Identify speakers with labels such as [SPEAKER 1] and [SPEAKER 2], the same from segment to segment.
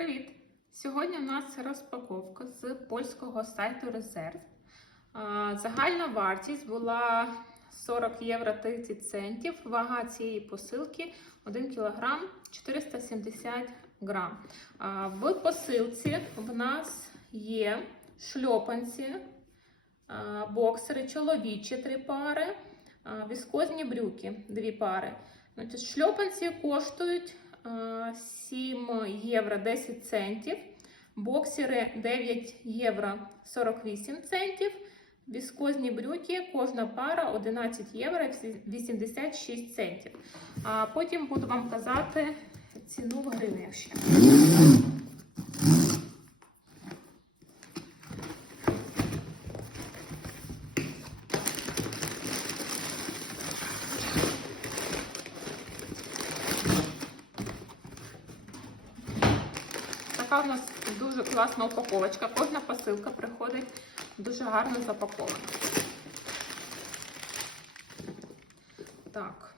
[SPEAKER 1] Привіт! Сьогодні у нас розпаковка з польського сайту Резерв. Загальна вартість була 40 євро 30 центів. Вага цієї посилки 1 кг 470 грам. В посилці в нас є шльопанці, боксери, чоловічі три пари, віскозні брюки дві пари. Шльопанці коштують 7 євро 10 центів, боксери 9 євро 48 центів, віскозні брюки, кожна пара 11 євро 86 центів. А потім буду вам казати ціну в гривнях Така у нас дуже класна упаковочка. Кожна посилка приходить дуже гарно запакована. Так.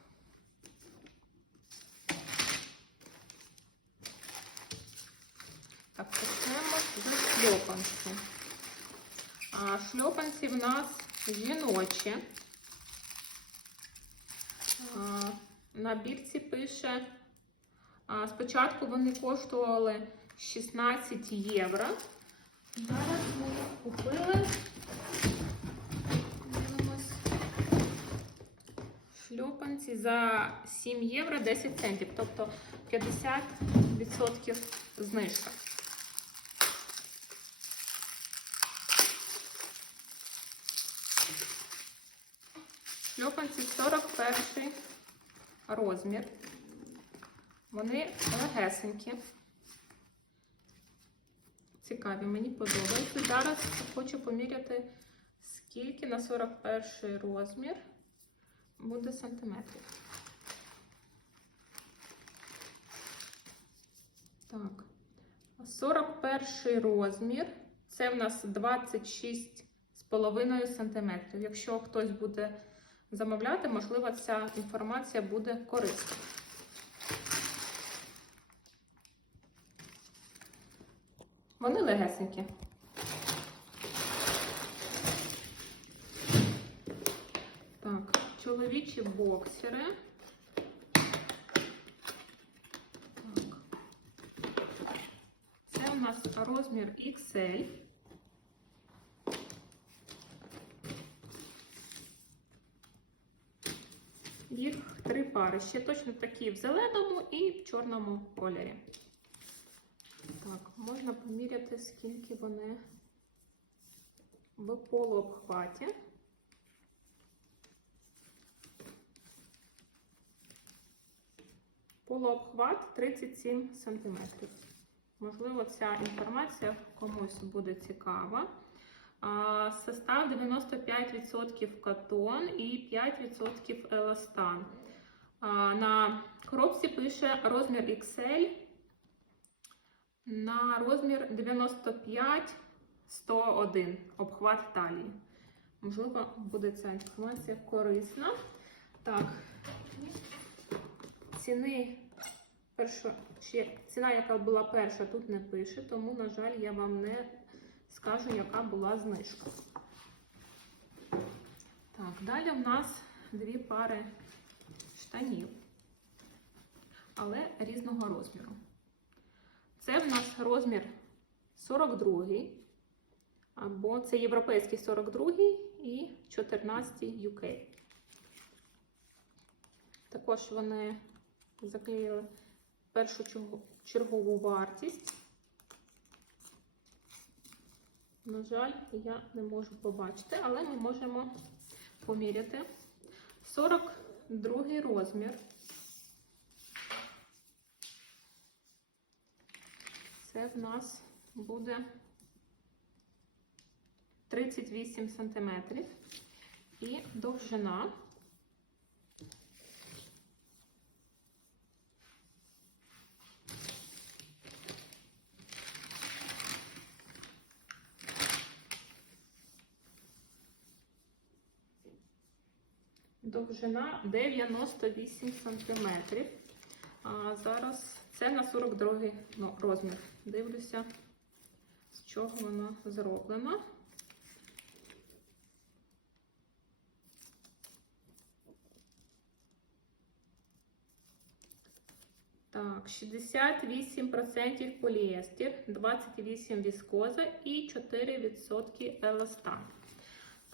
[SPEAKER 1] Так, почнемо з шльопанців. А шльопанці в нас жіночі. На бірці пише. Спочатку вони коштували 16 євро. Зараз ми купили. Дивимось. Шльопанці за 7 євро 10 центів, тобто 50% знижка. Шльопанці 41 розмір. Вони легесенькі. Цікаві, мені подобаються. Зараз хочу поміряти, скільки на 41 розмір буде сантиметрів. Так, 41 розмір. Це в нас 26,5 сантиметрів. Якщо хтось буде замовляти, можливо, ця інформація буде корисна. Вони легесенькі. Так, чоловічі боксери. Так. Це у нас розмір XL. Їх три пари. Ще точно такі в зеленому і в чорному кольорі. Так, поміряти, скільки вони в полуобхваті. Полуобхват 37 см. Можливо, ця інформація комусь буде цікава. Состав 95% катон і 5% еластан. На коробці пише розмір XL на розмір 95-101 обхват талії. Можливо, буде ця інформація корисна. Так, ціни перша, ще ціна, яка була перша, тут не пише, тому, на жаль, я вам не скажу, яка була знижка. Так, далі в нас дві пари штанів, але різного розміру. Це в нас розмір 42, або це європейський 42 і 14 UK. Також вони заклеїли першу чергову вартість. На жаль, я не можу побачити, але ми можемо поміряти 42 розмір. Це в нас буде 38 сантиметрів і довжина. Довжина 98 сантиметрів. А зараз це на 42 ну, розмір. Дивлюся, з чого воно зроблено. Так, 68% поліестер, 28% віскоза і 4% еластан.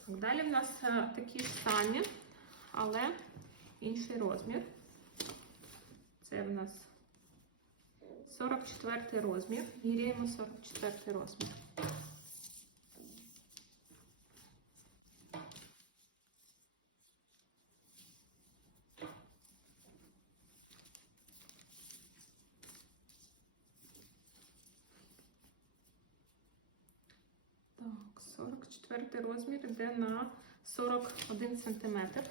[SPEAKER 1] Так, далі в нас е, такі ж самі, але інший розмір. Це в нас 44 розмір. Міряємо 44 розмір. Так, 44 розмір йде на 41 сантиметр.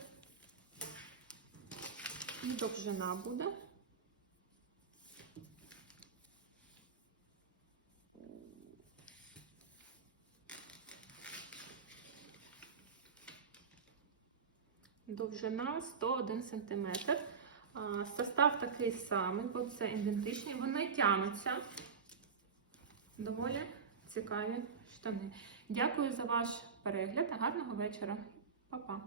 [SPEAKER 1] І довжина буде. Довжина 101 см. Состав такий самий, бо це ідентичні. Вони тянуться. Доволі цікаві штани. Дякую за ваш перегляд. Гарного вечора. Па-па.